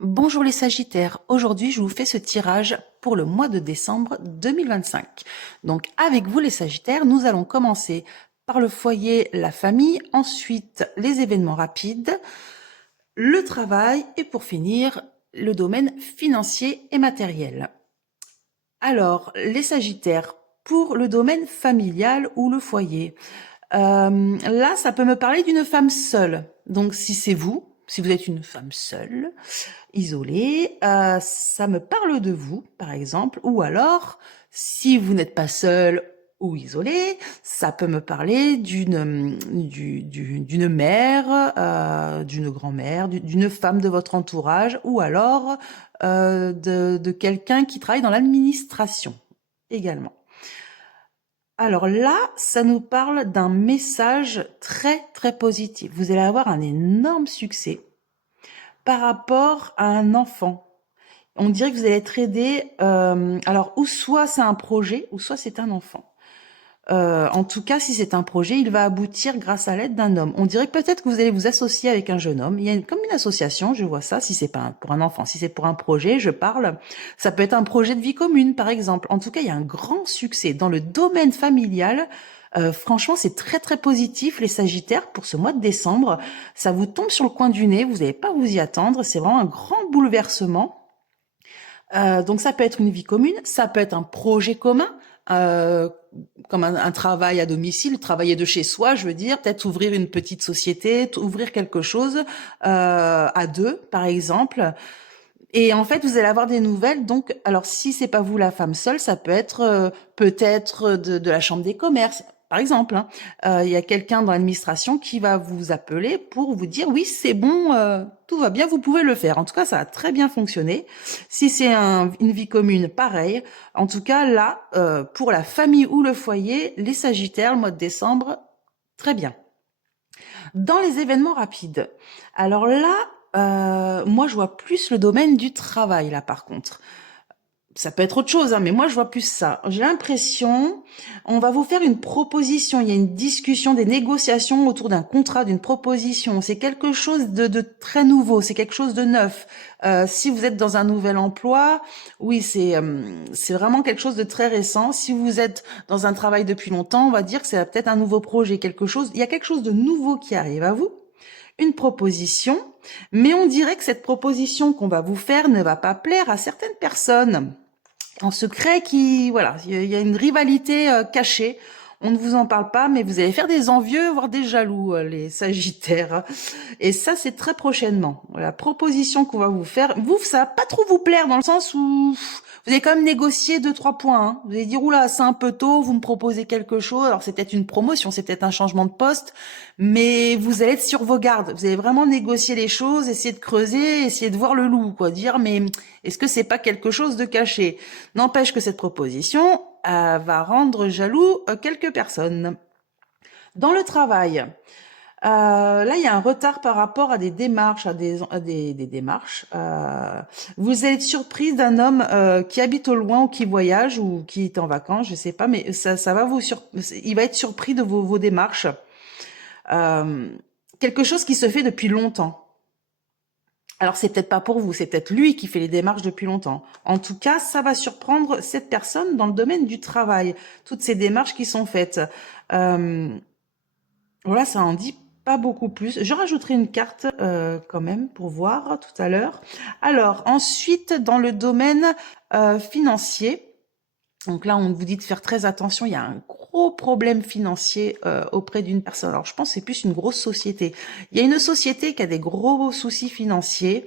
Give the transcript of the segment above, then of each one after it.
Bonjour les Sagittaires, aujourd'hui je vous fais ce tirage pour le mois de décembre 2025. Donc avec vous les Sagittaires, nous allons commencer par le foyer, la famille, ensuite les événements rapides, le travail et pour finir le domaine financier et matériel. Alors les Sagittaires, pour le domaine familial ou le foyer, là ça peut me parler d'une femme seule. Donc si vous êtes une femme seule, isolé, ça me parle de vous, par exemple, ou alors, si vous n'êtes pas seul ou isolé, ça peut me parler d'une mère, d'une grand-mère, d'une femme de votre entourage, ou alors de quelqu'un qui travaille dans l'administration également. Alors là, ça nous parle d'un message très très positif. Vous allez avoir un énorme succès par rapport à un enfant. On dirait que vous allez être aidé, alors ou soit c'est un projet, ou soit c'est un enfant. En tout cas, si c'est un projet, il va aboutir grâce à l'aide d'un homme. On dirait peut-être que vous allez vous associer avec un jeune homme. Il y a comme une association, je vois ça, si c'est pas pour un enfant, si c'est pour un projet, je parle. Ça peut être un projet de vie commune, par exemple. En tout cas, il y a un grand succès dans le domaine familial. Franchement, c'est très très positif, les Sagittaires, pour ce mois de décembre. Ça vous tombe sur le coin du nez, vous n'allez pas vous y attendre. C'est vraiment un grand bouleversement. Donc ça peut être une vie commune, ça peut être un projet commun, euh, comme un travail à domicile, travailler de chez soi, je veux dire, peut-être ouvrir une petite société, ouvrir quelque chose à deux, par exemple. Et en fait, vous allez avoir des nouvelles. Donc, alors si c'est pas vous la femme seule, ça peut être peut-être de la chambre des commerces. Par exemple, hein. Il y a quelqu'un dans l'administration qui va vous appeler pour vous dire oui, c'est bon, tout va bien, vous pouvez le faire. En tout cas, ça a très bien fonctionné. Si c'est une vie commune, pareil. En tout cas, là, pour la famille ou le foyer, les Sagittaires, le mois de décembre, très bien. Dans les événements rapides, alors là, moi je vois plus le domaine du travail là par contre. Ça peut être autre chose, hein, mais moi je vois plus ça. J'ai l'impression, on va vous faire une proposition, il y a une discussion, des négociations autour d'un contrat, d'une proposition. C'est quelque chose de très nouveau, c'est quelque chose de neuf. Si vous êtes dans un nouvel emploi, oui, c'est vraiment quelque chose de très récent. Si vous êtes dans un travail depuis longtemps, on va dire que c'est peut-être un nouveau projet, quelque chose. Il y a quelque chose de nouveau qui arrive à vous, une proposition, mais on dirait que cette proposition qu'on va vous faire ne va pas plaire à certaines personnes en secret qui, voilà, il y a une rivalité cachée. On ne vous en parle pas, mais vous allez faire des envieux, voire des jaloux, les Sagittaires. Et ça, c'est très prochainement. La proposition qu'on va vous faire, vous, ça va pas trop vous plaire dans le sens où vous allez quand même négocier deux, trois points. Hein. Vous allez dire, oula, c'est un peu tôt, vous me proposez quelque chose. Alors, c'est peut-être une promotion, c'est peut-être un changement de poste, mais vous allez être sur vos gardes. Vous allez vraiment négocier les choses, essayer de creuser, essayer de voir le loup, quoi. Dire, mais est-ce que c'est pas quelque chose de caché? N'empêche que cette proposition va rendre jaloux quelques personnes. Dans le travail, là, il y a un retard par rapport à des démarches, des démarches. Vous allez être surprise d'un homme qui habite au loin ou qui voyage ou qui est en vacances, je sais pas, mais ça va il va être surpris de vos démarches. Euh, Quelque chose qui se fait depuis longtemps. Alors c'est peut-être pas pour vous, c'est peut-être lui qui fait les démarches depuis longtemps. En tout cas, ça va surprendre cette personne dans le domaine du travail, toutes ces démarches qui sont faites. Euh, voilà, ça en dit pas beaucoup plus. Je rajouterai une carte quand même pour voir tout à l'heure. Alors ensuite, dans le domaine financier, donc là on vous dit de faire très attention, il y a un gros problème financier auprès d'une personne. Alors je pense que c'est plus une grosse société. Il y a une société qui a des gros soucis financiers.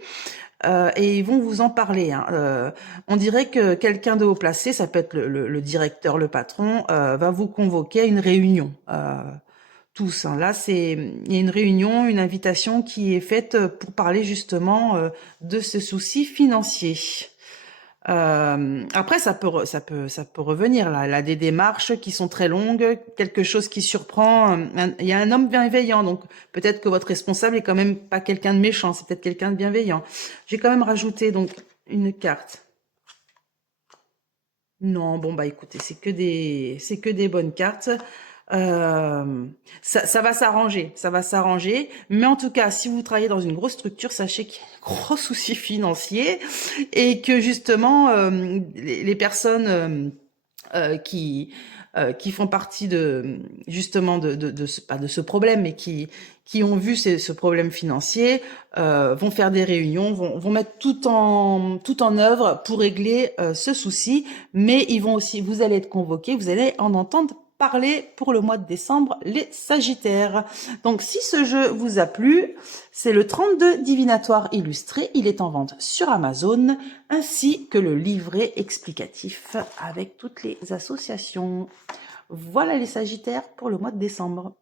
Et ils vont vous en parler. Hein. On dirait que quelqu'un de haut placé, ça peut être le directeur, le patron, va vous convoquer à une réunion. Tous. Hein. Là, il y a une réunion, une invitation qui est faite pour parler justement de ce souci financier. Après, ça peut revenir là. Là, des démarches qui sont très longues, quelque chose qui surprend. Il y a un homme bienveillant, donc peut-être que votre responsable est quand même pas quelqu'un de méchant, c'est peut-être quelqu'un de bienveillant. J'ai quand même rajouté donc une carte. Non, bon bah écoutez, c'est que des bonnes cartes. Ça va s'arranger, ça va s'arranger. Mais en tout cas, si vous travaillez dans une grosse structure, sachez qu'il y a un gros souci financier et que justement, les personnes qui font partie de justement pas de ce problème, mais qui ont vu ce problème financier, vont faire des réunions, vont mettre tout en œuvre pour régler ce souci, mais ils vont aussi, vous allez être convoqués, vous allez en entendre parler pour le mois de décembre, les Sagittaires. Donc si ce jeu vous a plu, c'est le 32 divinatoire illustré, il est en vente sur Amazon, ainsi que le livret explicatif avec toutes les associations. Voilà les Sagittaires pour le mois de décembre.